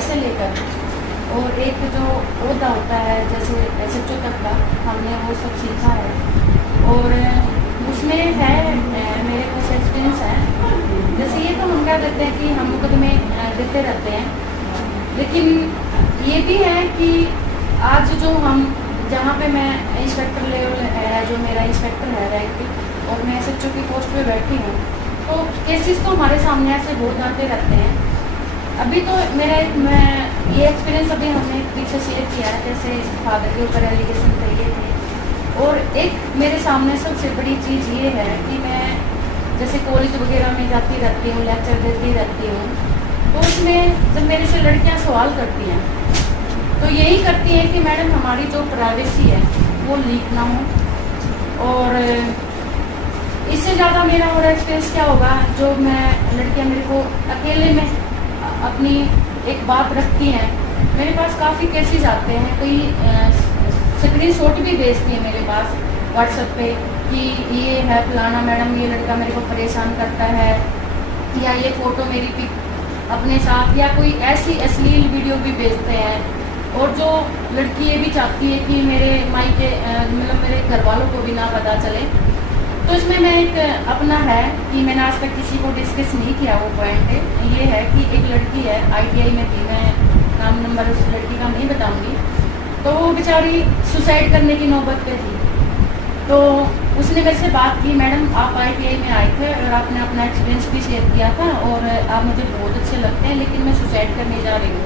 पढ़ाई से लेकर और एक जो ओहदा होता है जैसे SHO तक का, हमने वो सब सीखा है। और उसमें है मेरे कुछ एक्सपीरियंस है। जैसे ये तो हम क्या करते हैं कि हम मुकदमे देते रहते हैं, लेकिन ये भी है कि आज जो हम जहाँ पे मैं इंस्पेक्टर लेवल है, जो मेरा इंस्पेक्टर है रैंक, और मैं SHO की पोस्ट पे बैठी हूँ, तो केसेस तो हमारे सामने ऐसे बहुत आते रहते हैं। अभी तो मेरा मैं ये एक्सपीरियंस अभी हमने पीछे शेयर किया है, जैसे फादर के ऊपर एलिगेशन करिए थे। और एक मेरे सामने सबसे बड़ी चीज़ ये है कि मैं जैसे कॉलेज वगैरह में जाती रहती हूँ, लेक्चर देती रहती हूँ, तो उसमें जब मेरे से लड़कियाँ सवाल करती हैं तो यही करती हैं कि मैडम हमारी जो प्राइवेसी है वो लीक ना हो। और इससे ज़्यादा मेरा और एक्सपीरियंस क्या होगा, जो मैं लड़कियाँ मेरे को अकेले में अपनी एक बात रखती हैं, मेरे पास काफ़ी केसेस आते हैं, कोई स्क्रीनशॉट भी भेजती है मेरे पास व्हाट्सएप पे कि ये है फलाना मैडम, ये लड़का मेरे को परेशान करता है, या ये फ़ोटो मेरी पिक अपने साथ, या कोई ऐसी अश्लील वीडियो भी भेजते हैं। और जो लड़की ये भी चाहती है कि मेरे मायके मतलब मेरे घर वालों को भी ना पता चले। तो इसमें मैं एक अपना है कि मैंने आज तक किसी को डिस्कस नहीं किया, वो पॉइंट ये है कि एक लड़की है ITI में थी, मैं नाम नंबर उस लड़की का नहीं बताऊंगी, तो वो बेचारी सुसाइड करने की नौबत पे थी। तो उसने मेरे से बात की, मैडम आप ITI में आए थे और आपने अपना एक्सपीरियंस भी शेयर किया था और आप मुझे बहुत अच्छे लगते हैं, लेकिन मैं सुसाइड करने जा रही हूँ।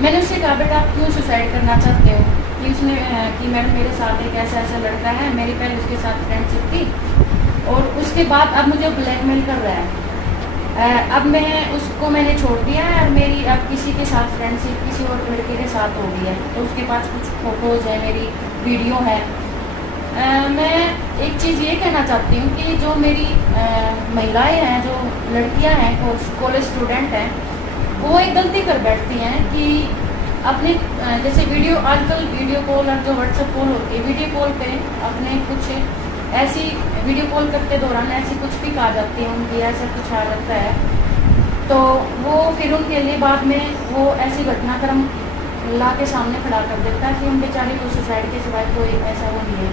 मैंने उससे कहा बेटा आप क्यों सुसाइड करना चाहते हो? कि उसने कि मैडम मेरे साथ एक ऐसा ऐसा लड़का है, मेरी पहले उसके साथ फ्रेंडशिप थी और उसके बाद अब मुझे ब्लैकमेल कर रहा है। अब मैंने छोड़ दिया है और मेरी अब किसी के साथ फ्रेंडशिप किसी और लड़के के साथ हो गई है। तो उसके पास कुछ फ़ोटोज़ है, मेरी वीडियो है। मैं एक चीज़ ये कहना चाहती हूँ कि जो मेरी महिलाएँ हैं, जो लड़कियाँ हैं, कॉलेज स्टूडेंट हैं, वो एक गलती कर बैठती हैं कि अपने जैसे आजकल वीडियो कॉल और जो व्हाट्सएप कॉल होती है, वीडियो कॉल पे अपने कुछ ऐसी वीडियो कॉल करते दौरान ऐसी कुछ भी कहा जाती है उनकी, ऐसा कुछ आ जाता है, तो वो फिर उनके लिए बाद में वो ऐसी घटनाक्रम ला के सामने खड़ा कर देता है कि उन बेचारे को सुसाइड के सिवाय कोई ऐसा वो नहीं है।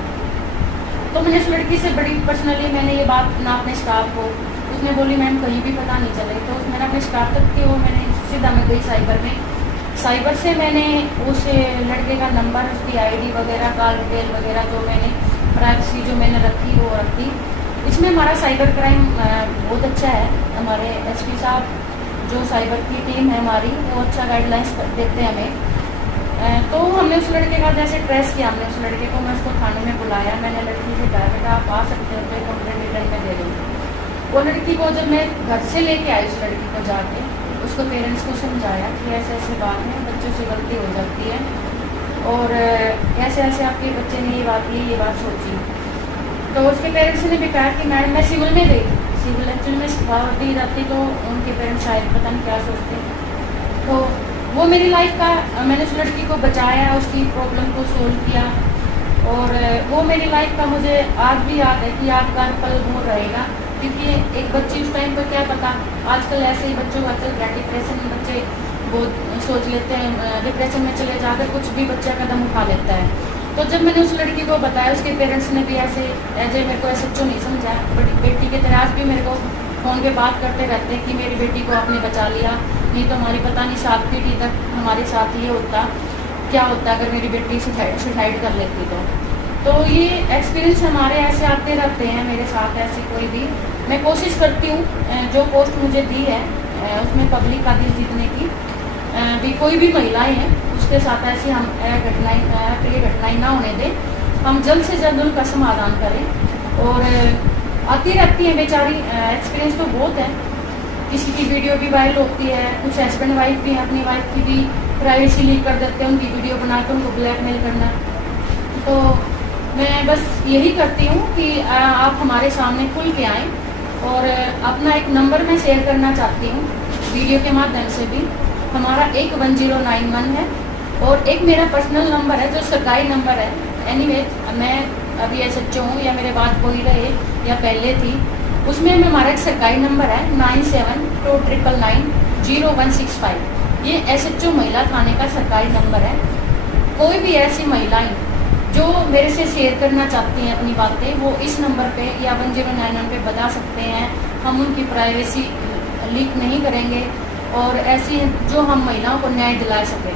तो मैंने उस लड़की से बड़ी पर्सनली मैंने ये बात ना अपने स्टाफ को, उसने बोली मैम कहीं भी पता नहीं चले, तो मैंने अपने स्टाफ तक की, वो मैंने सीधा मैं गई साइबर से मैंने उस लड़के का नंबर, उसकी ID वगैरह, कॉल डिटेल वगैरह जो मैंने प्राइवेसी जो मैंने रखी वो रखी। इसमें हमारा साइबर क्राइम बहुत अच्छा है, हमारे SP साहब जो साइबर की टीम है हमारी, वो अच्छा गाइडलाइंस देते हैं हमें। तो हमने उस लड़के का जैसे ट्रेस किया, हमने उस लड़के को, मैं उसको थाने में बुलाया, मैंने लड़की से कहा बेटा आप आ सकते हो, तो कंप्लेंट रिटर्न में दे दूँ। वो लड़की को जब मैं घर से लेके आई, उस लड़की को जाके उसको पेरेंट्स को समझाया कि ऐसे ऐसे बात है, बच्चों से गलती हो जाती है और ऐसे ऐसे आपके बच्चे ने ये बात सोची। तो उसके पेरेंट्स ने भी कहा कि मैडम मैं सिविल में गई, सिविल एक्चुअल में सिखावट दी जाती, तो उनके पेरेंट्स शायद पता नहीं क्या सोचते। तो वो मेरी लाइफ का, मैंने उस लड़की को बचाया, उसकी प्रॉब्लम को सोल्व किया, और वो मेरी लाइफ का मुझे आज भी याद है कि यादगार पल वो रहेगा। क्योंकि एक बच्ची उस टाइम पर क्या पता, आजकल ऐसे ही बच्चों का चल रहा है डिप्रेशन, बच्चे बहुत सोच लेते हैं, डिप्रेशन में चले जाकर कुछ भी बच्चा कदम उठा लेता है। तो जब मैंने उस लड़की को बताया, उसके पेरेंट्स ने भी ऐसे मेरे को SHO नहीं समझा, बड़ी बेटी के तरह आज भी मेरे को फ़ोन पे बात करते रहते हैं कि मेरी बेटी को आपने बचा लिया, नहीं तो हमारी पता नहीं 7 पीढ़ी तक हमारे साथ ये होता, क्या होता अगर मेरी बेटी सुसाइड कर लेती। तो ये एक्सपीरियंस हमारे ऐसे आते रहते हैं मेरे साथ, ऐसे कोई भी। मैं कोशिश करती हूँ जो पोस्ट मुझे दी है उसमें पब्लिक का दिल जीतने की, भी कोई भी महिलाएं हैं उसके साथ ऐसी हम घटनाएं ना होने दें, हम जल्द से जल्द उनका समाधान करें। और आती रहती हैं बेचारी, एक्सपीरियंस तो बहुत है, किसी की वीडियो भी वायरल होती है, कुछ हस्बैंड वाइफ भी अपनी वाइफ की भी प्राइवेसी लीक कर देते हैं, उनकी वीडियो बना के उनको ब्लैकमेल करना। तो मैं बस यही करती हूँ कि आप हमारे सामने खुल के आएँ, और अपना एक नंबर मैं शेयर करना चाहती हूँ वीडियो के माध्यम से भी। हमारा 1091 है, और एक मेरा पर्सनल नंबर है जो सरकारी नंबर है। एनीवेज मैं अभी SHO हूँ, या मेरे बाद कोई रहे या पहले थी, उसमें हमारा एक सरकारी नंबर है 9729990165। ये ये SHO महिला थाने का सरकारी नंबर है। कोई भी ऐसी महिलाएं जो मेरे से शेयर करना चाहती हैं अपनी बातें, वो इस नंबर पे या 1099 पे बता सकते हैं। हम उनकी प्राइवेसी लीक नहीं करेंगे और ऐसी जो हम महिलाओं को न्याय दिला सकें।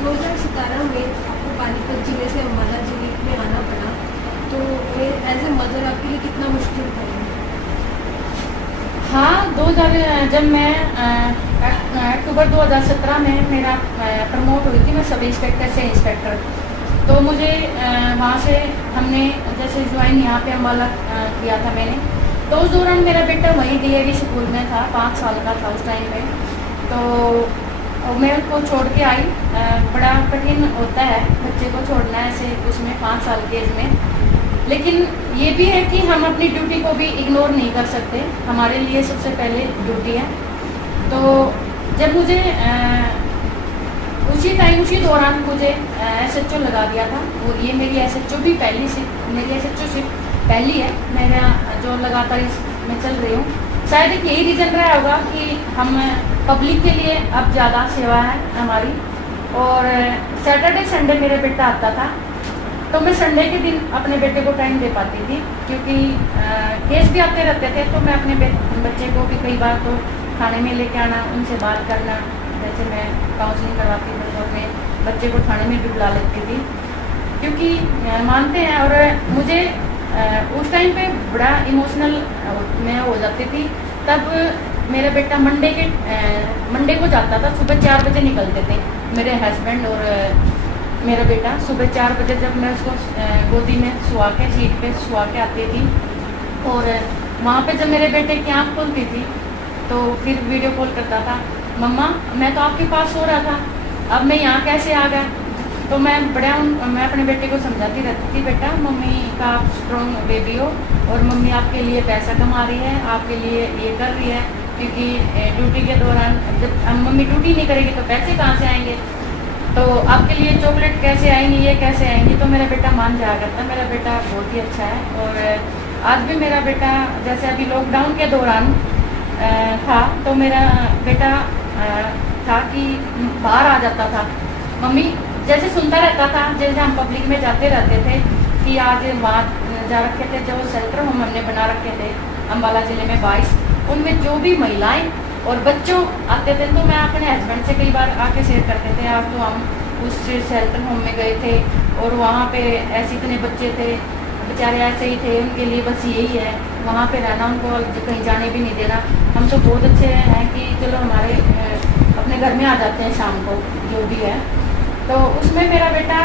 2017 में आपको पानीपत जिले से अम्बाला जिले में आना पड़ा, तो एज ए मदर आपके लिए कितना मुश्किल था? हाँ, 2000 जब मैं अक्टूबर 2017 में मेरा प्रमोट हुई थी, मैं सब इंस्पेक्टर से इंस्पेक्टर, तो मुझे वहाँ से हमने जैसे ज्वाइन यहाँ पे अम्बाला किया था मैंने। तो उस दौरान मेरा बेटा वहीं DAV स्कूल में था, 5 साल का था उस टाइम पे। तो मैं उसको छोड़ के आई। बड़ा कठिन होता है बच्चे को छोड़ना ऐसे उसमें 5 साल के एज में, लेकिन ये भी है कि हम अपनी ड्यूटी को भी इग्नोर नहीं कर सकते, हमारे लिए सबसे पहले ड्यूटी है। तो जब मुझे उसी दौरान मुझे SHO लगा दिया था, और ये मेरी SHO भी मेरी SHO शिफ्ट पहली है, मेरा जो लगातार इसमें चल रही हूँ। शायद एक यही रीज़न रहा होगा कि हम पब्लिक के लिए अब ज़्यादा सेवा है हमारी। और सैटरडे संडे मेरा बेटा आता था, तो मैं संडे के दिन अपने बेटे को टाइम दे पाती थी, क्योंकि केस भी आते रहते थे। तो मैं अपने बच्चे को भी कई बार तो थाने में लेके आना, उनसे बात करना, जैसे मैं काउंसलिंग करवाती थी तो अपने बच्चे को थाने में भी बुला लेती थी, क्योंकि मानते हैं। और मुझे उस टाइम पे बड़ा इमोशनल मैं हो जाती थी। तब मेरा बेटा मंडे को जाता था, सुबह 4 बजे निकलते थे मेरे हस्बैंड और मेरा बेटा। सुबह 4 बजे जब मैं उसको गोदी में सुआ के सीट पे सुआ के आती थी, और वहाँ पे जब मेरे बेटे की आँख खुलती थी तो फिर वीडियो कॉल करता था, मम्मा मैं तो आपके पास सो रहा था, अब मैं यहाँ कैसे आ गया। तो मैं अपने बेटे को समझाती रहती थी, बेटा मम्मी का आप स्ट्रॉन्ग बेबी हो, और मम्मी आपके लिए पैसा कमा रही है, आपके लिए ये कर रही है, क्योंकि ड्यूटी के दौरान जब मम्मी ड्यूटी नहीं करेगी तो पैसे कहाँ से आएंगे, तो आपके लिए चॉकलेट कैसे आएंगी, ये कैसे आएंगी। तो मेरा बेटा मान जाया करता। मेरा बेटा बहुत ही अच्छा है। और आज भी मेरा बेटा, जैसे अभी लॉकडाउन के दौरान था, तो मेरा बेटा था कि बाहर आ जाता था, मम्मी जैसे सुनता रहता था, जैसे हम पब्लिक में जाते रहते थे कि आज वहाँ जा रखे थे, जो शेल्टर होम हमने बना रखे थे अम्बाला ज़िले में 22, उनमें जो भी महिलाएं और बच्चों आते थे, तो मैं अपने हस्बैंड से कई बार आके शेयर करते थे, आज तो हम उस शेल्टर होम में गए थे और वहाँ पे ऐसे इतने बच्चे थे, बेचारे ऐसे ही थे, उनके लिए बस यही है वहाँ पे रहना, उनको कहीं जाने भी नहीं देना। हम तो बहुत अच्छे हैं कि चलो हमारे अपने घर में आ जाते हैं शाम को, जो भी है। तो उसमें मेरा बेटा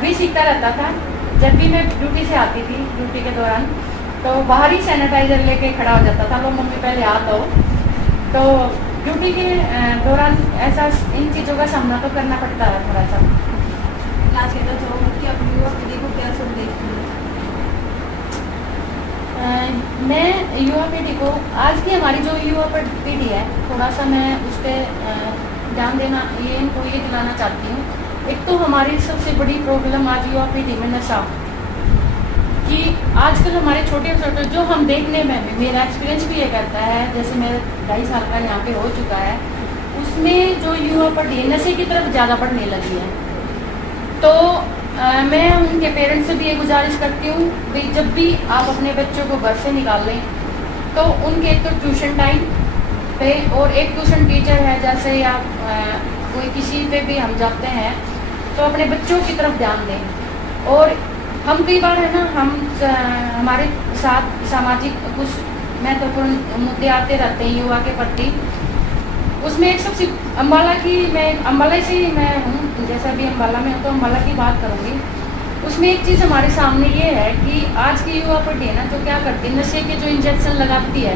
भी सीखता रहता था। जब भी मैं ड्यूटी से आती थी, ड्यूटी के दौरान, तो बाहर ही सैनिटाइजर लेके खड़ा हो जाता था, लो मम्मी पहले आ दो। तो ड्यूटी के दौरान ऐसा इन चीज़ों का सामना तो करना पड़ता है थोड़ा सा। आज कहना चाहूँगी कि आप युवा पीढ़ी को क्या संदेश दें? मैं युवा पीढ़ी को, आज की हमारी जो युवा पीढ़ी है, थोड़ा सा मैं उस पर ध्यान देना, ये इनको ये दिलाना चाहती हूँ। एक तो हमारी सबसे बड़ी प्रॉब्लम आज युवा पीढ़ी में नशा, कि आजकल हमारे छोटे छोटे जो हम देखने में भी, मेरा एक्सपीरियंस भी ये करता है, जैसे मेरा 2.5 साल का यहाँ पे हो चुका है, उसमें जो युवा पीढ़ी नशे की तरफ ज़्यादा बढ़ने लगी है। तो मैं उनके पेरेंट्स से भी ये गुजारिश करती हूँ कि जब भी आप अपने बच्चों को घर से निकाल लें, तो उनके एक तो ट्यूशन टाइम पे, और एक ट्यूशन टीचर है, जैसे या कोई किसी पे भी हम जाते हैं, तो अपने बच्चों की तरफ ध्यान दें। और हम कई बार है ना, हमारे साथ सामाजिक कुछ महत्वपूर्ण मुद्दे आते रहते हैं युवा के प्रति। उसमें एक सबसे अम्बाला से ही मैं हूँ, जैसा भी अम्बाला में हूँ तो अम्बाला की बात करूँगी। उसमें एक चीज़ हमारे सामने ये है कि आज की युवा पीढ़ी है ना, जो क्या करती है, नशे के जो इंजेक्शन लगाती है,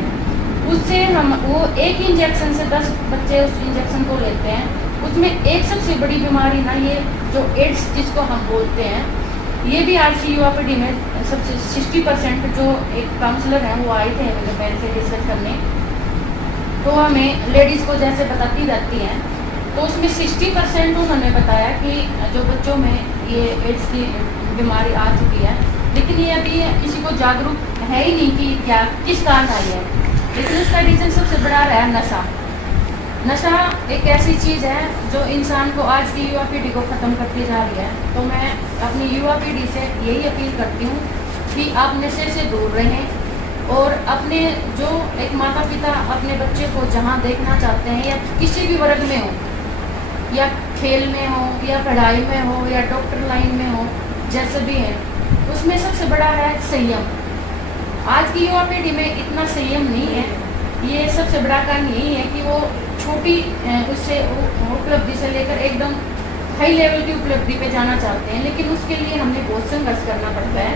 उससे वो एक इंजेक्शन से 10 बच्चे उस इंजेक्शन को लेते हैं। उसमें एक सबसे बड़ी बीमारी ना, ये जो एड्स जिसको हम बोलते हैं, ये भी आज की युवा पीढ़ी में सबसे 60%, जो एक काउंसलर हैं वो आए थे मेरे से रिसर्च करने, तो हमें लेडीज़ को जैसे बताती रहती हैं, तो उसमें 60% उन्होंने बताया कि जो बच्चों में ये एड्स की बीमारी आ चुकी है, लेकिन ये अभी किसी को जागरूक है ही नहीं कि क्या किस कारण आई है। लेकिन उसका रीज़न सबसे बड़ा रहा है नशा। नशा एक ऐसी चीज़ है जो इंसान को, आज की युवा पीढ़ी को ख़त्म करती जा रही है। तो मैं अपनी युवा पीढ़ी से यही अपील करती हूँ कि आप नशे से दूर रहें और अपने जो एक माता पिता अपने बच्चे को जहाँ देखना चाहते हैं, या किसी भी वर्ग में हो, या खेल में हो, या पढ़ाई में हो, या डॉक्टर लाइन में हो, जैसे भी है, उसमें सबसे बड़ा है संयम। आज की युवा पीढ़ी में इतना संयम नहीं है। ये सबसे बड़ा कारण यही है कि वो छोटी उससे उपलब्धि से लेकर एकदम हाई लेवल की उपलब्धि पे जाना चाहते हैं, लेकिन उसके लिए हमें बहुत संघर्ष करना पड़ता है,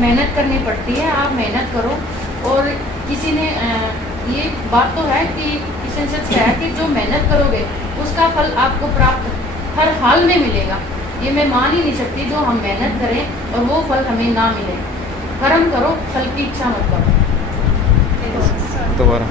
मेहनत करनी पड़ती है। आप मेहनत करो। और किसी ने ये बात तो है कि किसी ने सच कहा कि जो मेहनत करोगे उसका फल आपको प्राप्त हर हाल में मिलेगा। ये मैं मान ही नहीं सकती जो हम मेहनत करें और वो फल हमें ना मिले। कर्म करो, फल की इच्छा मत करो। दोबारा